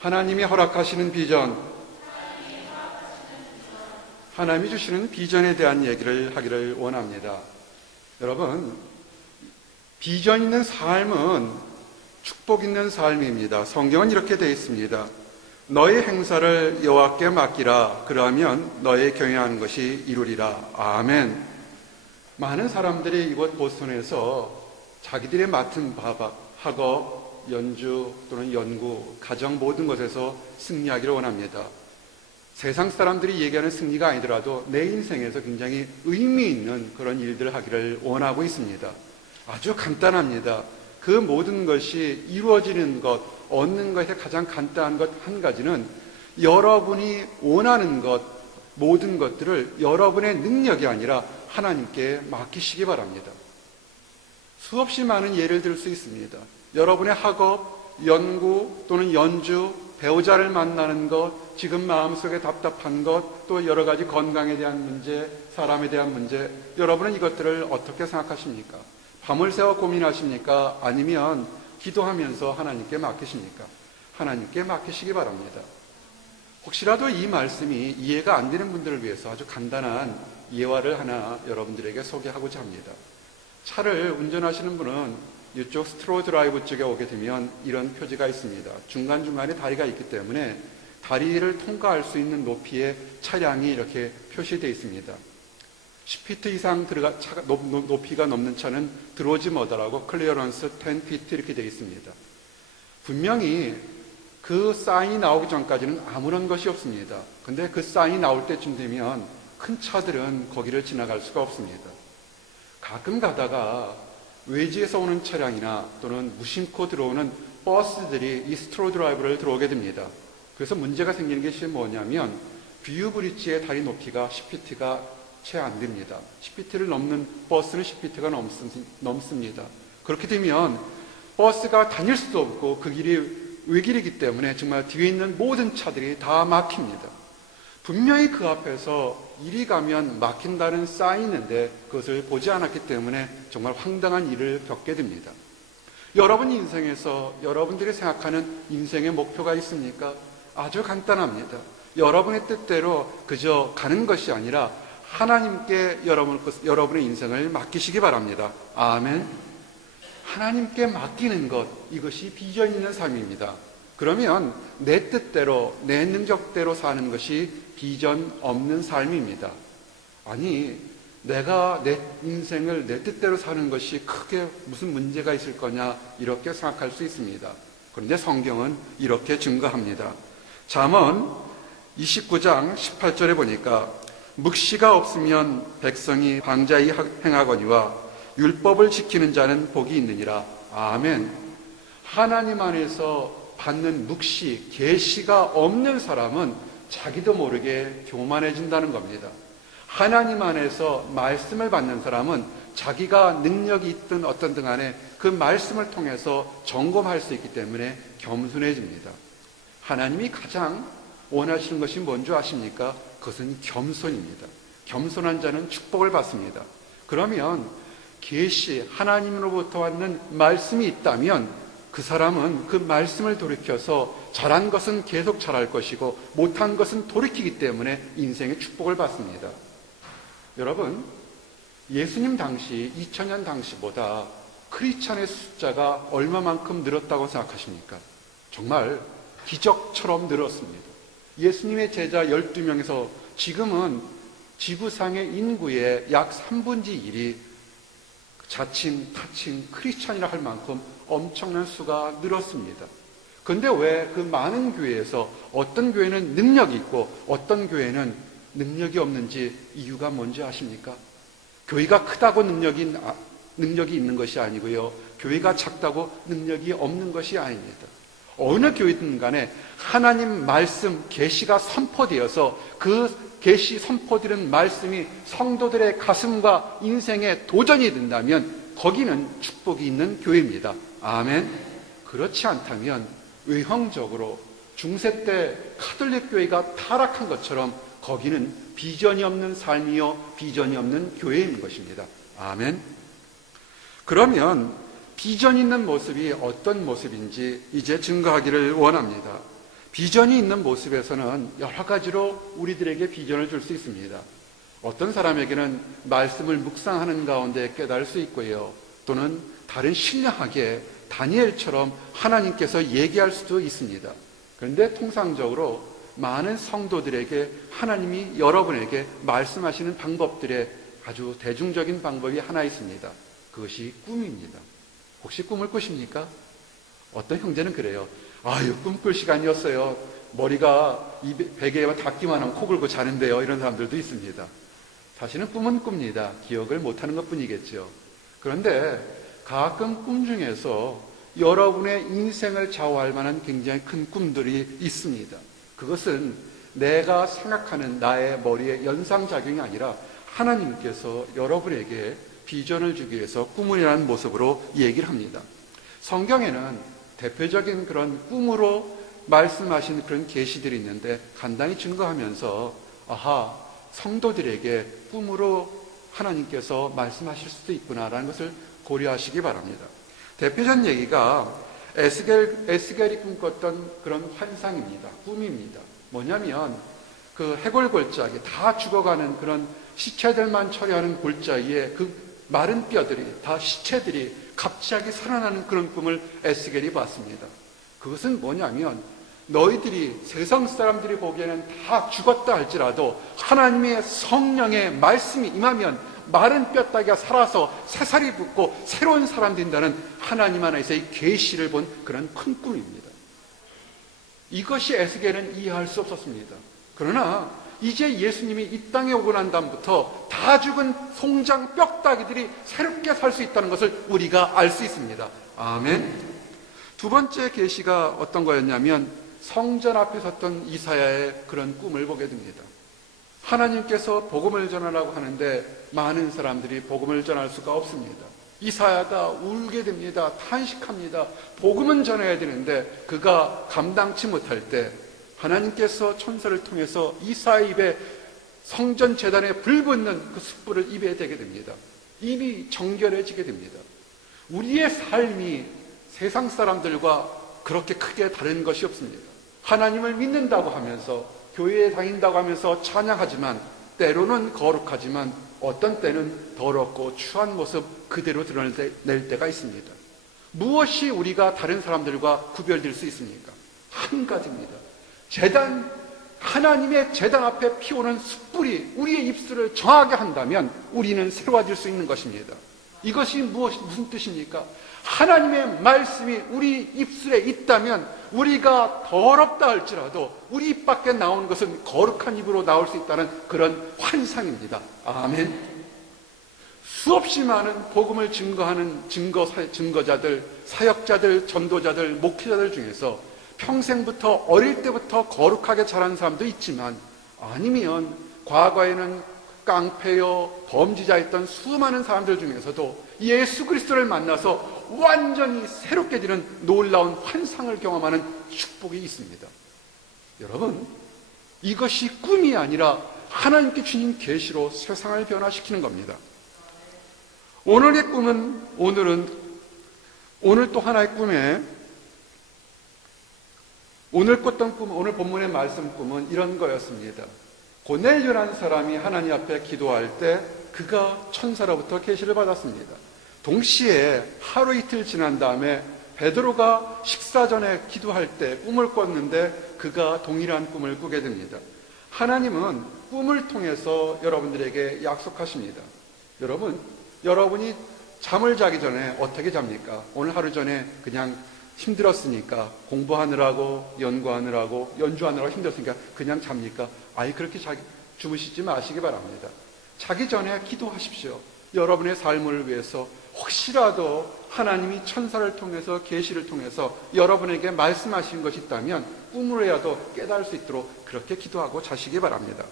하나님이 허락하시는 비전, 하나님이 주시는 비전에 대한 얘기를 하기를 원합니다. 여러분, 비전 있는 삶은 축복 있는 삶입니다. 성경은 이렇게 되어 있습니다. 너의 행사를 여호와께 맡기라. 그러면 너의 경영하는 것이 이루리라. 아멘. 많은 사람들이 이곳 보스턴에서 자기들의 맡은 학업, 연주 또는 연구, 가정 모든 것에서 승리하기를 원합니다. 세상 사람들이 얘기하는 승리가 아니더라도 내 인생에서 굉장히 의미 있는 그런 일들을 하기를 원하고 있습니다. 아주 간단합니다. 그 모든 것이 이루어지는 것, 얻는 것에 가장 간단한 것 한 가지는 여러분이 원하는 것, 모든 것들을 여러분의 능력이 아니라 하나님께 맡기시기 바랍니다. 수없이 많은 예를 들 수 있습니다. 여러분의 학업, 연구 또는 연주, 배우자를 만나는 것, 지금 마음속에 답답한 것, 또 여러 가지 건강에 대한 문제, 사람에 대한 문제, 여러분은 이것들을 어떻게 생각하십니까? 밤을 새워 고민하십니까? 아니면 기도하면서 하나님께 맡기십니까? 하나님께 맡기시기 바랍니다. 혹시라도 이 말씀이 이해가 안 되는 분들을 위해서 아주 간단한 예화를 하나 여러분들에게 소개하고자 합니다. 차를 운전하시는 분은 이쪽 스트로 드라이브 쪽에 오게 되면 이런 표지가 있습니다. 중간중간에 다리가 있기 때문에 다리를 통과할 수 있는 높이의 차량이 이렇게 표시되어 있습니다. 10피트 이상 높이가 넘는 차는 들어오지 못하라고 클리어런스 10피트 이렇게 되어 있습니다. 분명히 그 사인이 나오기 전까지는 아무런 것이 없습니다. 근데 그 사인이 나올 때쯤 되면 큰 차들은 거기를 지나갈 수가 없습니다. 가끔 가다가 외지에서 오는 차량이나 또는 무심코 들어오는 버스들이 이 스트로 드라이브를 들어오게 됩니다. 그래서 문제가 생기는 것이 뭐냐면 뷰 브릿지의 다리 높이가 10피트가 채 안 됩니다. 10피트를 넘는 버스는 10피트가 넘습니다. 그렇게 되면 버스가 다닐 수도 없고 그 길이 외길이기 때문에 정말 뒤에 있는 모든 차들이 다 막힙니다. 분명히 그 앞에서 이리 가면 막힌다는 사인이 있는데 그것을 보지 않았기 때문에 정말 황당한 일을 겪게 됩니다. 여러분 인생에서 여러분들이 생각하는 인생의 목표가 있습니까? 아주 간단합니다. 여러분의 뜻대로 그저 가는 것이 아니라 하나님께 여러분의 인생을 맡기시기 바랍니다. 아멘. 하나님께 맡기는 것, 이것이 비전 있는 삶입니다. 그러면 내 뜻대로, 내 능력대로 사는 것이 비전 없는 삶입니다. 아니, 내가 내 인생을 내 뜻대로 사는 것이 크게 무슨 문제가 있을 거냐, 이렇게 생각할 수 있습니다. 그런데 성경은 이렇게 증거합니다. 잠언 29장 18절에 보니까 묵시가 없으면 백성이 방자히 행하거니와 율법을 지키는 자는 복이 있느니라. 아멘. 하나님 안에서 받는 묵시, 계시가 없는 사람은 자기도 모르게 교만해진다는 겁니다. 하나님 안에서 말씀을 받는 사람은 자기가 능력이 있든 어떤든 간에 그 말씀을 통해서 점검할 수 있기 때문에 겸손해집니다. 하나님이 가장 원하시는 것이 뭔지 아십니까? 그것은 겸손입니다. 겸손한 자는 축복을 받습니다. 그러면 계시, 하나님으로부터 왔는 말씀이 있다면 그 사람은 그 말씀을 돌이켜서 잘한 것은 계속 잘할 것이고 못한 것은 돌이키기 때문에 인생의 축복을 받습니다. 여러분, 예수님 당시, 2000년 당시보다 크리스찬의 숫자가 얼마만큼 늘었다고 생각하십니까? 정말 기적처럼 늘었습니다. 예수님의 제자 12명에서 지금은 지구상의 인구의 약 3분의 1이 자칭, 타칭, 크리스찬이라 할 만큼 엄청난 수가 늘었습니다. 그런데 왜 그 많은 교회에서 어떤 교회는 능력이 있고 어떤 교회는 능력이 없는지 이유가 뭔지 아십니까? 교회가 크다고 능력이 있는 것이 아니고요. 교회가 작다고 능력이 없는 것이 아닙니다. 어느 교회든 간에 하나님 말씀, 계시가 선포되어서 그 계시 선포되는 말씀이 성도들의 가슴과 인생에 도전이 된다면 거기는 축복이 있는 교회입니다. 아멘. 그렇지 않다면 외형적으로 중세 때 카톨릭 교회가 타락한 것처럼 거기는 비전이 없는 삶이요 비전이 없는 교회인 것입니다. 아멘. 그러면 비전 있는 모습이 어떤 모습인지 이제 증거하기를 원합니다. 비전이 있는 모습에서는 여러 가지로 우리들에게 비전을 줄 수 있습니다. 어떤 사람에게는 말씀을 묵상하는 가운데 깨달을 수 있고요. 또는 다른 신령하게 다니엘처럼 하나님께서 얘기할 수도 있습니다. 그런데 통상적으로 많은 성도들에게 하나님이 여러분에게 말씀하시는 방법들의 아주 대중적인 방법이 하나 있습니다. 그것이 꿈입니다. 혹시 꿈을 꾸십니까? 어떤 형제는 그래요. 아유, 꿈꿀 시간이었어요. 머리가 베개에 닿기만 하면 코 골고 자는데요. 이런 사람들도 있습니다. 사실은 꿈은 꿉니다. 기억을 못하는 것뿐이겠죠. 그런데 가끔 꿈 중에서 여러분의 인생을 좌우할 만한 굉장히 큰 꿈들이 있습니다. 그것은 내가 생각하는 나의 머리의 연상작용이 아니라 하나님께서 여러분에게 비전을 주기 위해서 꿈이라는 모습으로 얘기를 합니다. 성경에는 대표적인 그런 꿈으로 말씀하신 그런 계시들이 있는데 간단히 증거하면서 성도들에게 꿈으로 하나님께서 말씀하실 수도 있구나라는 것을 고려하시기 바랍니다. 대표적인 얘기가 에스겔이 꿈꿨던 그런 환상입니다. 꿈입니다. 뭐냐면 그 해골 골짜기 다 죽어가는 그런 시체들만 처리하는 골짜기에 그 마른 뼈들이 다 시체들이 갑자기 살아나는 그런 꿈을 에스겔이 봤습니다. 그것은 뭐냐면 너희들이 세상 사람들이 보기에는 다 죽었다 할지라도 하나님의 성령의 말씀이 임하면 마른 뼈다귀가 살아서 새살이 붙고 새로운 사람 된다는 하나님 안에서의 계시를 본 그런 큰 꿈입니다. 이것이 에스겔은 이해할 수 없었습니다. 그러나 이제 예수님이 이 땅에 오고 난 다음부터 다 죽은 송장 뼈다귀들이 새롭게 살 수 있다는 것을 우리가 알 수 있습니다. 아멘. 두 번째 계시가 어떤 거였냐면 성전 앞에 섰던 이사야의 그런 꿈을 보게 됩니다. 하나님께서 복음을 전하라고 하는데 많은 사람들이 복음을 전할 수가 없습니다. 이사야가 울게 됩니다. 탄식합니다. 복음은 전해야 되는데 그가 감당치 못할 때 하나님께서 천사를 통해서 이사야 입에 성전 제단에 불붙는 그 숯불을 입에 대게 됩니다. 입이 정결해지게 됩니다. 우리의 삶이 세상 사람들과 그렇게 크게 다른 것이 없습니다. 하나님을 믿는다고 하면서 교회에 다닌다고 하면서 찬양하지만 때로는 거룩하지만 어떤 때는 더럽고 추한 모습 그대로 드러낼 때가 있습니다. 무엇이 우리가 다른 사람들과 구별될 수 있습니까? 한 가지입니다. 하나님의 제단 앞에 피우는 숯불이 우리의 입술을 정하게 한다면 우리는 새로워질 수 있는 것입니다. 이것이 무슨 뜻입니까? 하나님의 말씀이 우리 입술에 있다면 우리가 더럽다 할지라도 우리 입 밖에 나오는 것은 거룩한 입으로 나올 수 있다는 그런 환상입니다. 아멘. 수없이 많은 복음을 증거하는 증거자들, 사역자들, 전도자들, 목회자들 중에서 평생부터 어릴 때부터 거룩하게 자란 사람도 있지만 아니면 과거에는 깡패요, 범죄자였던 수많은 사람들 중에서도 예수 그리스도를 만나서 완전히 새롭게 되는 놀라운 환상을 경험하는 축복이 있습니다. 여러분, 이것이 꿈이 아니라 하나님께 주신 계시로 세상을 변화시키는 겁니다. 오늘의 꿈은 오늘 또 하나의 꿈에 오늘 꿨던 꿈, 오늘 본문의 말씀 꿈은 이런 거였습니다. 고넬료라는 사람이 하나님 앞에 기도할 때 그가 천사로부터 계시를 받았습니다. 동시에 하루 이틀 지난 다음에 베드로가 식사 전에 기도할 때 꿈을 꿨는데 그가 동일한 꿈을 꾸게 됩니다. 하나님은 꿈을 통해서 여러분들에게 약속하십니다. 여러분이 잠을 자기 전에 어떻게 잡니까? 오늘 하루 전에 그냥 힘들었으니까 공부하느라고 연구하느라고 연주하느라고 힘들었으니까 그냥 잡니까? 그렇게 주무시지 마시기 바랍니다. 자기 전에 기도하십시오. 여러분의 삶을 위해서 혹시라도 하나님이 천사를 통해서 계시를 통해서 여러분에게 말씀하신 것이 있다면 꿈으로라도 깨달을 수 있도록 그렇게 기도하고 자시기 바랍니다.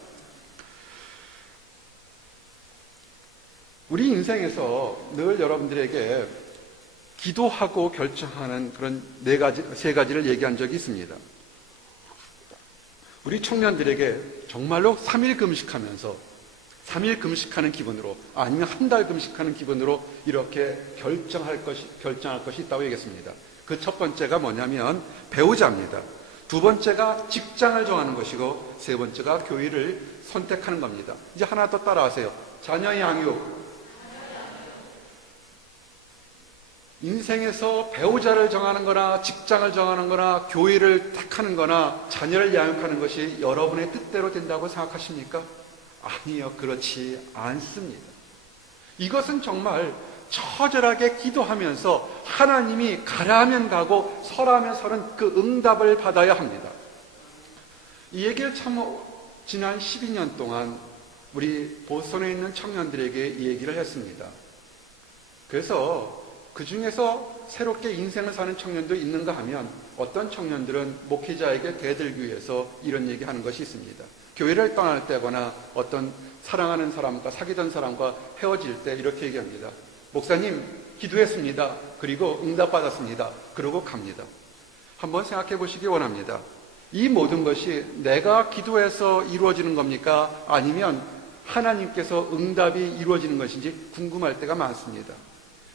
우리 인생에서 늘 여러분들에게 기도하고 결정하는 그런 세 가지를 얘기한 적이 있습니다. 우리 청년들에게 정말로 3일 금식하는 기분으로 아니면 한 달 금식하는 기분으로 이렇게 결정할 것이 있다고 얘기했습니다. 그 첫 번째가 뭐냐면 배우자입니다. 두 번째가 직장을 정하는 것이고 세 번째가 교회를 선택하는 겁니다. 이제 하나 더 따라하세요. 자녀 양육. 인생에서 배우자를 정하는 거나 직장을 정하는 거나 교회를 택하는 거나 자녀를 양육하는 것이 여러분의 뜻대로 된다고 생각하십니까? 아니요, 그렇지 않습니다. 이것은 정말 처절하게 기도하면서 하나님이 가라면 가고 서라면 서는 그 응답을 받아야 합니다. 이 얘기를 참 지난 12년 동안 우리 보스턴에 있는 청년들에게 이 얘기를 했습니다. 그래서 그 중에서 새롭게 인생을 사는 청년도 있는가 하면 어떤 청년들은 목회자에게 대들기 위해서 이런 얘기하는 것이 있습니다. 교회를 떠날 때거나 어떤 사랑하는 사람과 사귀던 사람과 헤어질 때 이렇게 얘기합니다. 목사님, 기도했습니다. 그리고 응답받았습니다. 그러고 갑니다. 한번 생각해 보시기 원합니다. 이 모든 것이 내가 기도해서 이루어지는 겁니까? 아니면 하나님께서 응답이 이루어지는 것인지 궁금할 때가 많습니다.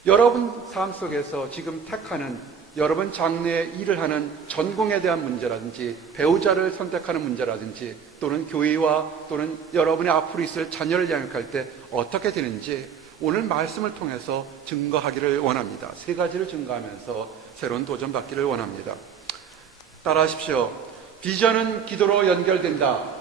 여러분 삶 속에서 지금 택하는 여러분 장래에 일을 하는 전공에 대한 문제라든지 배우자를 선택하는 문제라든지 또는 교회와 또는 여러분이 앞으로 있을 자녀를 양육할 때 어떻게 되는지 오늘 말씀을 통해서 증거하기를 원합니다. 세 가지를 증거하면서 새로운 도전 받기를 원합니다. 따라하십시오. 비전은 기도로 연결된다.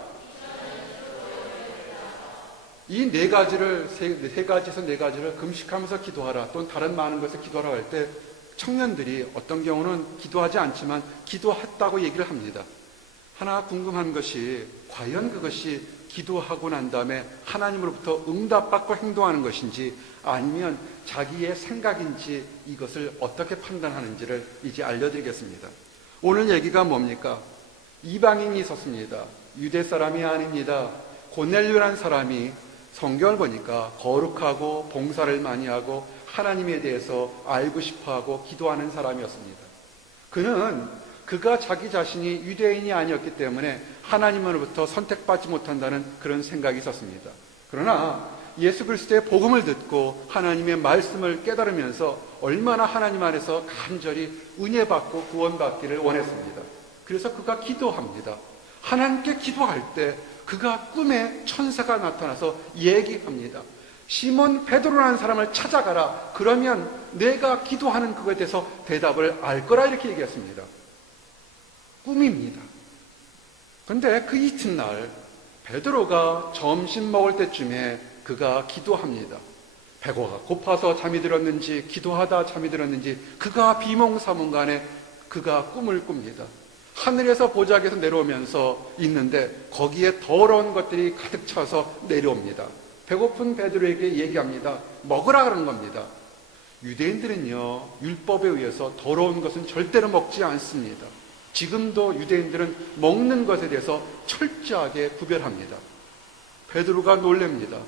이 네 가지를, 세 가지에서 네 가지를 금식하면서 기도하라 또는 다른 많은 것을 기도하라 할 때 청년들이 어떤 경우는 기도하지 않지만 기도했다고 얘기를 합니다. 하나 궁금한 것이 과연 그것이 기도하고 난 다음에 하나님으로부터 응답받고 행동하는 것인지 아니면 자기의 생각인지 이것을 어떻게 판단하는지를 이제 알려드리겠습니다. 오늘 얘기가 뭡니까? 이방인이 있었습니다. 유대 사람이 아닙니다. 고넬료라는 사람이 성경을 보니까 거룩하고 봉사를 많이 하고 하나님에 대해서 알고 싶어하고 기도하는 사람이었습니다. 그가 자기 자신이 유대인이 아니었기 때문에 하나님으로부터 선택받지 못한다는 그런 생각이 있었습니다. 그러나 예수 그리스도의 복음을 듣고 하나님의 말씀을 깨달으면서 얼마나 하나님 안에서 간절히 은혜받고 구원받기를 원했습니다. 그래서 그가 기도합니다. 하나님께 기도할 때 그가 꿈에 천사가 나타나서 얘기합니다. 시몬 베드로라는 사람을 찾아가라. 그러면 내가 기도하는 그거에 대해서 대답을 알 거라 이렇게 얘기했습니다. 꿈입니다. 그런데 그 이튿날 베드로가 점심 먹을 때쯤에 그가 기도합니다. 배가 고파서 잠이 들었는지 기도하다 잠이 들었는지 그가 비몽사몽간에 그가 꿈을 꿉니다. 하늘에서 보자기에서 내려오면서 있는데 거기에 더러운 것들이 가득 차서 내려옵니다. 배고픈 베드로에게 얘기합니다. 먹으라 그러는 겁니다. 유대인들은요, 율법에 의해서 더러운 것은 절대로 먹지 않습니다. 지금도 유대인들은 먹는 것에 대해서 철저하게 구별합니다. 베드로가 놀랍니다.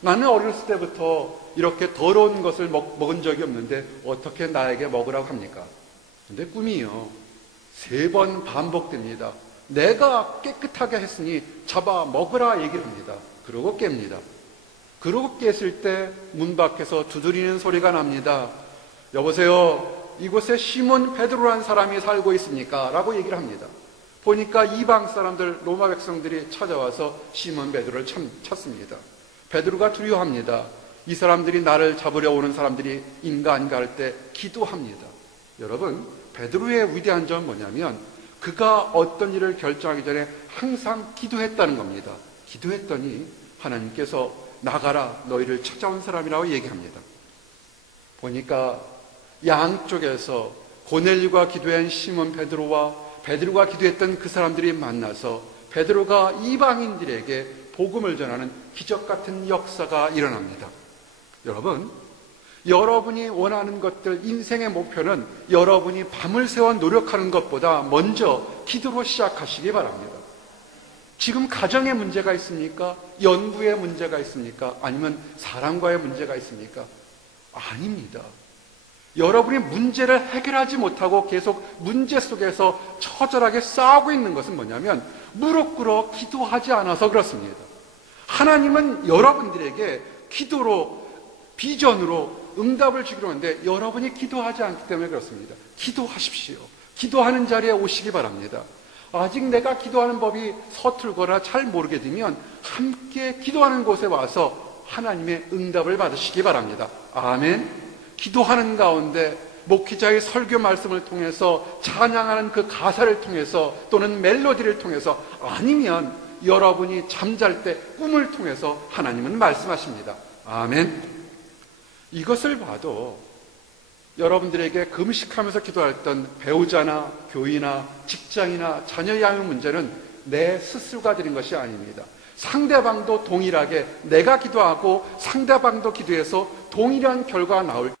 나는 어렸을 때부터 이렇게 더러운 것을 먹은 적이 없는데 어떻게 나에게 먹으라고 합니까? 근데 꿈이요, 3번 반복됩니다. 내가 깨끗하게 했으니 잡아 먹으라 얘기를 합니다. 그러고 깹니다. 그러고 깼을 때 문 밖에서 두드리는 소리가 납니다. 여보세요, 이곳에 시몬 베드로라는 사람이 살고 있습니까? 라고 얘기를 합니다. 보니까 이방 사람들, 로마 백성들이 찾아와서 시몬 베드로를 찾습니다. 베드로가 두려워합니다. 이 사람들이 나를 잡으려 오는 사람들이 인가 아닌가 할 때 기도합니다. 여러분, 베드로의 위대한 점은 뭐냐면 그가 어떤 일을 결정하기 전에 항상 기도했다는 겁니다. 기도했더니 하나님께서 나가라, 너희를 찾아온 사람이라고 얘기합니다. 보니까 양쪽에서 고넬료가 기도한 시몬 베드로와 베드로가 기도했던 그 사람들이 만나서 베드로가 이방인들에게 복음을 전하는 기적 같은 역사가 일어납니다. 여러분, 여러분이 원하는 것들, 인생의 목표는 여러분이 밤을 새워 노력하는 것보다 먼저 기도로 시작하시기 바랍니다. 지금 가정에 문제가 있습니까? 연구에 문제가 있습니까? 아니면 사람과의 문제가 있습니까? 아닙니다. 여러분이 문제를 해결하지 못하고 계속 문제 속에서 처절하게 싸우고 있는 것은 뭐냐면 무릎 꿇어 기도하지 않아서 그렇습니다. 하나님은 여러분들에게 기도로, 비전으로 응답을 주기로 하는데 여러분이 기도하지 않기 때문에 그렇습니다. 기도하십시오. 기도하는 자리에 오시기 바랍니다. 아직 내가 기도하는 법이 서툴거나 잘 모르게 되면 함께 기도하는 곳에 와서 하나님의 응답을 받으시기 바랍니다. 아멘. 기도하는 가운데 목회자의 설교 말씀을 통해서, 찬양하는 그 가사를 통해서, 또는 멜로디를 통해서, 아니면 여러분이 잠잘 때 꿈을 통해서 하나님은 말씀하십니다. 아멘. 이것을 봐도 여러분들에게 금식하면서 기도했던 배우자나 교인이나 직장이나 자녀 양육 문제는 내 스스로가 드린 것이 아닙니다. 상대방도 동일하게 내가 기도하고 상대방도 기도해서 동일한 결과가 나올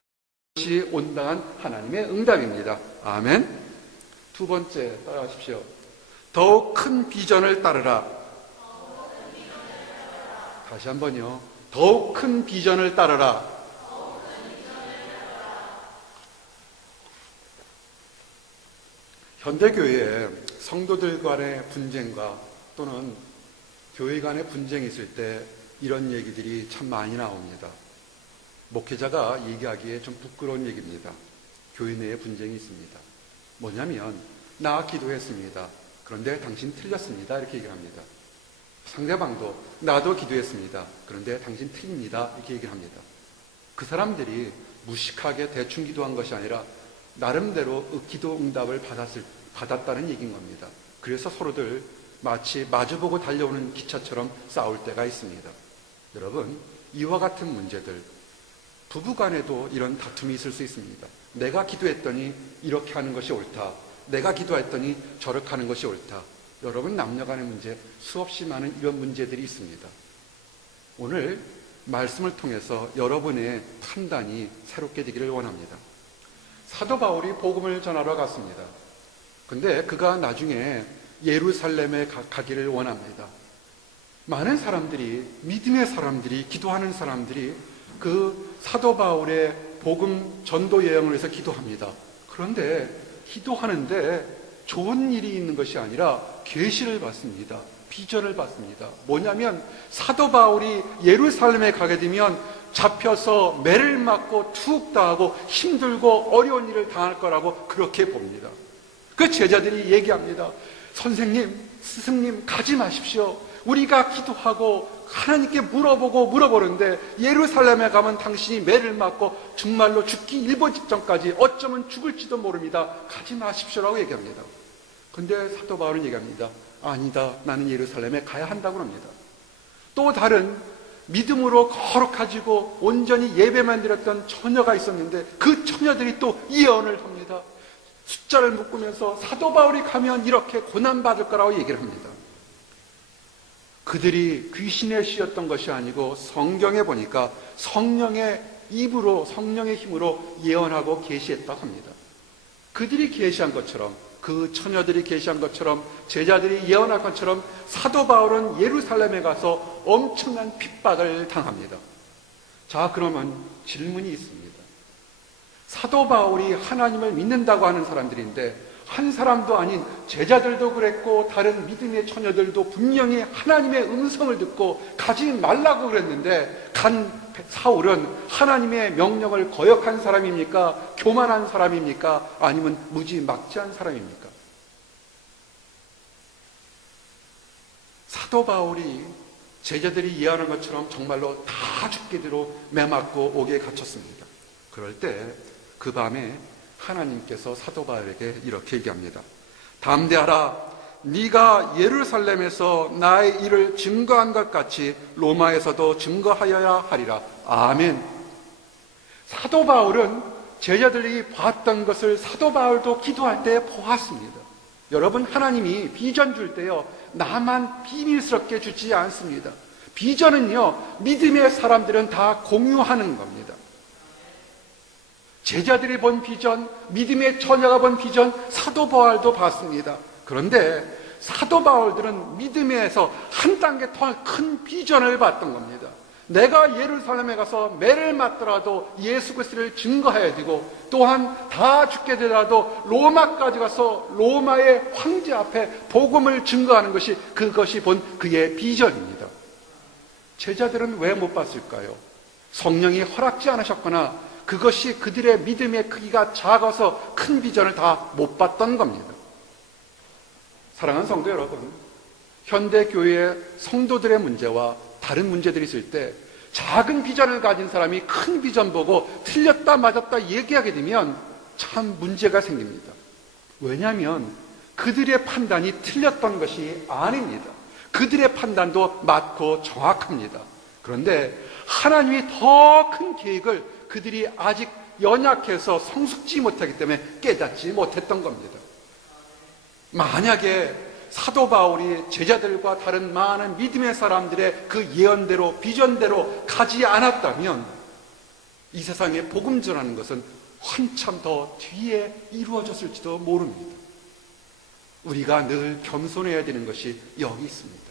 것이 온당한 하나님의 응답입니다. 아멘. 두 번째, 따라하십시오. 더욱 큰 비전을 따르라. 다시 한번요. 더욱 큰 비전을 따르라. 현대교회에 성도들 간의 분쟁과 또는 교회 간의 분쟁이 있을 때 이런 얘기들이 참 많이 나옵니다. 목회자가 얘기하기에 좀 부끄러운 얘기입니다. 교회 내에 분쟁이 있습니다. 뭐냐면, 나 기도했습니다. 그런데 당신 틀렸습니다. 이렇게 얘기를 합니다. 상대방도 나도 기도했습니다. 그런데 당신 틀립니다. 이렇게 얘기를 합니다. 그 사람들이 무식하게 대충 기도한 것이 아니라 나름대로 기도 응답을 받았다는 얘기인 겁니다. 그래서 서로들 마치 마주보고 달려오는 기차처럼 싸울 때가 있습니다. 여러분, 이와 같은 문제들, 부부간에도 이런 다툼이 있을 수 있습니다. 내가 기도했더니 이렇게 하는 것이 옳다. 내가 기도했더니 저렇게 하는 것이 옳다. 여러분, 남녀간의 문제, 수없이 많은 이런 문제들이 있습니다. 오늘 말씀을 통해서 여러분의 판단이 새롭게 되기를 원합니다. 사도 바울이 복음을 전하러 갔습니다. 근데 그가 나중에 예루살렘에 가기를 원합니다. 많은 사람들이, 믿음의 사람들이, 기도하는 사람들이 그 사도 바울의 복음 전도 여행을 위해서 기도합니다. 그런데 기도하는데 좋은 일이 있는 것이 아니라 계시를 받습니다. 비전을 받습니다. 뭐냐면, 사도 바울이 예루살렘에 가게 되면 잡혀서 매를 맞고 투옥당하고 힘들고 어려운 일을 당할 거라고 그렇게 봅니다. 그 제자들이 얘기합니다. 선생님, 스승님, 가지 마십시오. 우리가 기도하고 하나님께 물어보는데 예루살렘에 가면 당신이 매를 맞고 정말로 죽기 일보 직전까지 어쩌면 죽을지도 모릅니다. 가지 마십시오라고 얘기합니다. 근데 사도 바울은 얘기합니다. 아니다, 나는 예루살렘에 가야 한다고 합니다. 또 다른 믿음으로 거룩하지고 온전히 예배만 드렸던 처녀가 있었는데 그 처녀들이 또 예언을 합니다. 숫자를 묶으면서 사도 바울이 가면 이렇게 고난받을 거라고 얘기를 합니다. 그들이 귀신에 씌었던 것이 아니고 성경에 보니까 성령의 입으로, 성령의 힘으로 예언하고 계시했다고 합니다. 그들이 계시한 것처럼, 그 처녀들이 계시한 것처럼, 제자들이 예언한 것처럼 사도 바울은 예루살렘에 가서 엄청난 핍박을 당합니다. 자, 그러면 질문이 있습니다. 사도 바울이 하나님을 믿는다고 하는 사람들인데 한 사람도 아닌 제자들도 그랬고 다른 믿음의 처녀들도 분명히 하나님의 음성을 듣고 가지 말라고 그랬는데 간 사울은 하나님의 명령을 거역한 사람입니까? 교만한 사람입니까? 아니면 무지막지한 사람입니까? 사도 바울이 제자들이 예언한 것처럼 정말로 다 죽게 되로 매맞고 옥에 갇혔습니다. 그럴 때 그 밤에 하나님께서 사도 바울에게 이렇게 얘기합니다. 담대하라. 네가 예루살렘에서 나의 일을 증거한 것 같이 로마에서도 증거하여야 하리라. 아멘. 사도 바울은 제자들이 봤던 것을 사도 바울도 기도할 때 보았습니다. 여러분, 하나님이 비전 줄 때요, 나만 비밀스럽게 주지 않습니다. 비전은요, 믿음의 사람들은 다 공유하는 겁니다. 제자들이 본 비전, 믿음의 처녀가 본 비전, 사도 바울도 봤습니다. 그런데 사도 바울들은 믿음에서 한 단계 더 큰 비전을 봤던 겁니다. 내가 예루살렘에 가서 매를 맞더라도 예수 그리스도를 증거해야 되고, 또한 다 죽게 되더라도 로마까지 가서 로마의 황제 앞에 복음을 증거하는 것이, 그것이 본 그의 비전입니다. 제자들은 왜 못 봤을까요? 성령이 허락지 않으셨거나 그것이 그들의 믿음의 크기가 작아서 큰 비전을 다 못 봤던 겁니다. 사랑하는 성도 여러분, 현대교회의 성도들의 문제와 다른 문제들이 있을 때 작은 비전을 가진 사람이 큰 비전 보고 틀렸다 맞았다 얘기하게 되면 참 문제가 생깁니다. 왜냐하면 그들의 판단이 틀렸던 것이 아닙니다. 그들의 판단도 맞고 정확합니다. 그런데 하나님이 더 큰 계획을 그들이 아직 연약해서 성숙지 못하기 때문에 깨닫지 못했던 겁니다. 만약에 사도 바울이 제자들과 다른 많은 믿음의 사람들의 그 예언대로 비전대로 가지 않았다면 이 세상에 복음 전하는 것은 한참 더 뒤에 이루어졌을지도 모릅니다. 우리가 늘 겸손해야 되는 것이 여기 있습니다.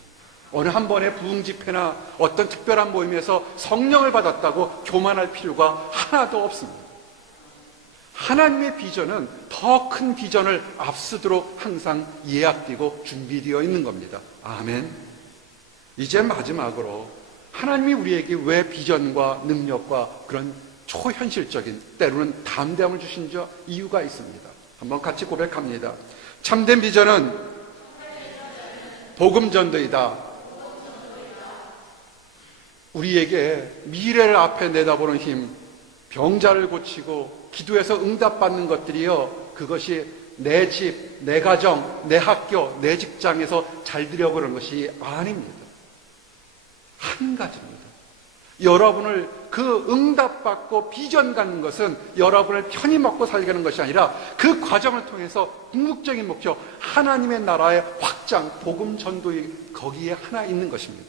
어느 한 번의 부흥 집회나 어떤 특별한 모임에서 성령을 받았다고 교만할 필요가 하나도 없습니다. 하나님의 비전은 더 큰 비전을 앞서도록 항상 예약되고 준비되어 있는 겁니다. 아멘. 이제 마지막으로 하나님이 우리에게 왜 비전과 능력과 그런 초현실적인 때로는 담대함을 주신 이유가 있습니다. 한번 같이 고백합니다. 참된 비전은 복음 전도이다. 우리에게 미래를 앞에 내다보는 힘, 병자를 고치고 기도해서 응답받는 것들이요, 그것이 내 집, 내 가정, 내 학교, 내 직장에서 잘 되려고 그러는 것이 아닙니다. 한 가지입니다. 여러분을 그 응답받고 비전 갖는 것은 여러분을 편히 먹고 살게 하는 것이 아니라 그 과정을 통해서 궁극적인 목표, 하나님의 나라의 확장, 복음 전도의 거기에 하나 있는 것입니다.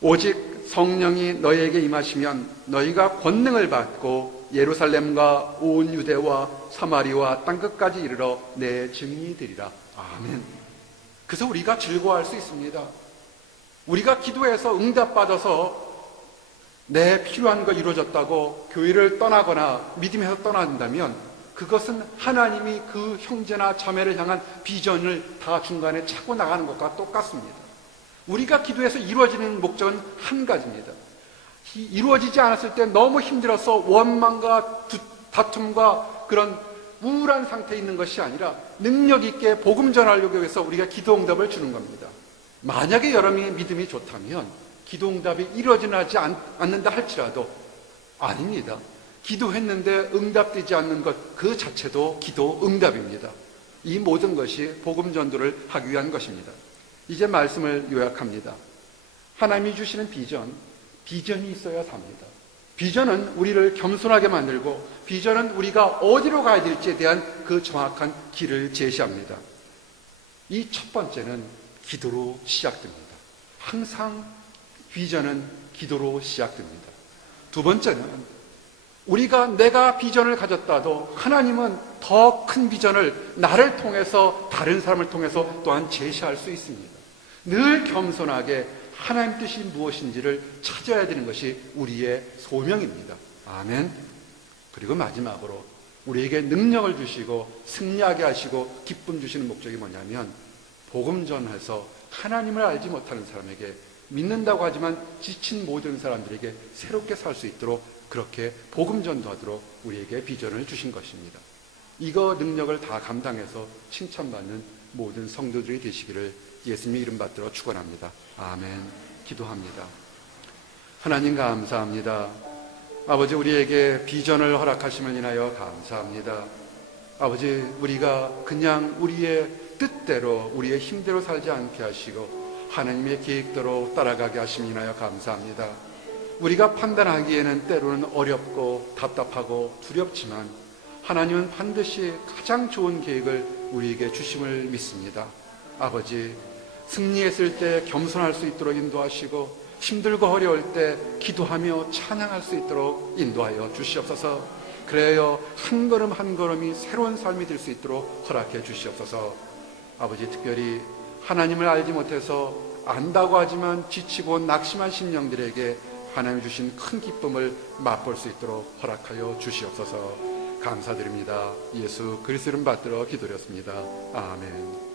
오직 성령이 너희에게 임하시면 너희가 권능을 받고 예루살렘과 온 유대와 사마리와 땅끝까지 이르러 내 증인이 되리라. 아멘. 그래서 우리가 즐거워할 수 있습니다. 우리가 기도해서 응답받아서 내 필요한 거 이루어졌다고 교회를 떠나거나 믿음에서 떠난다면 그것은 하나님이 그 형제나 자매를 향한 비전을 다 중간에 차고 나가는 것과 똑같습니다. 우리가 기도해서 이루어지는 목적은 한 가지입니다. 이루어지지 않았을 때 너무 힘들어서 원망과 다툼과 그런 우울한 상태에 있는 것이 아니라 능력 있게 복음 전하려고 해서 우리가 기도 응답을 주는 겁니다. 만약에 여러분의 믿음이 좋다면 기도 응답이 이루어지지 않는다 할지라도 아닙니다. 기도했는데 응답되지 않는 것 그 자체도 기도 응답입니다. 이 모든 것이 복음 전도를 하기 위한 것입니다. 이제 말씀을 요약합니다. 하나님이 주시는 비전이 있어야 삽니다. 비전은 우리를 겸손하게 만들고 비전은 우리가 어디로 가야 될지에 대한 그 정확한 길을 제시합니다. 이 첫 번째는 기도로 시작됩니다. 항상 비전은 기도로 시작됩니다. 두 번째는 내가 비전을 가졌다도 하나님은 더 큰 비전을 나를 통해서 다른 사람을 통해서 또한 제시할 수 있습니다. 늘 겸손하게 하나님 뜻이 무엇인지를 찾아야 되는 것이 우리의 소명입니다. 아멘. 그리고 마지막으로 우리에게 능력을 주시고 승리하게 하시고 기쁨 주시는 목적이 뭐냐면 복음 전해서 하나님을 알지 못하는 사람에게 믿는다고 하지만 지친 모든 사람들에게 새롭게 살 수 있도록 그렇게 복음 전도하도록 우리에게 비전을 주신 것입니다. 이거 능력을 다 감당해서 칭찬받는 모든 성도들이 되시기를 예수님의 이름 받들어 축원합니다. 아멘. 기도합니다. 하나님 감사합니다. 아버지, 우리에게 비전을 허락하심을 인하여 감사합니다. 아버지, 우리가 그냥 우리의 뜻대로 우리의 힘대로 살지 않게 하시고 하나님의 계획대로 따라가게 하심을 인하여 감사합니다. 우리가 판단하기에는 때로는 어렵고 답답하고 두렵지만 하나님은 반드시 가장 좋은 계획을 우리에게 주심을 믿습니다. 아버지, 승리했을 때 겸손할 수 있도록 인도하시고 힘들고 어려울 때 기도하며 찬양할 수 있도록 인도하여 주시옵소서. 그래요, 한 걸음 한 걸음이 새로운 삶이 될 수 있도록 허락해 주시옵소서. 아버지, 특별히 하나님을 알지 못해서 안다고 하지만 지치고 낙심한 심령들에게 하나님 주신 큰 기쁨을 맛볼 수 있도록 허락하여 주시옵소서. 감사드립니다. 예수 그리스도 이름 받들어 기도드렸습니다. 아멘.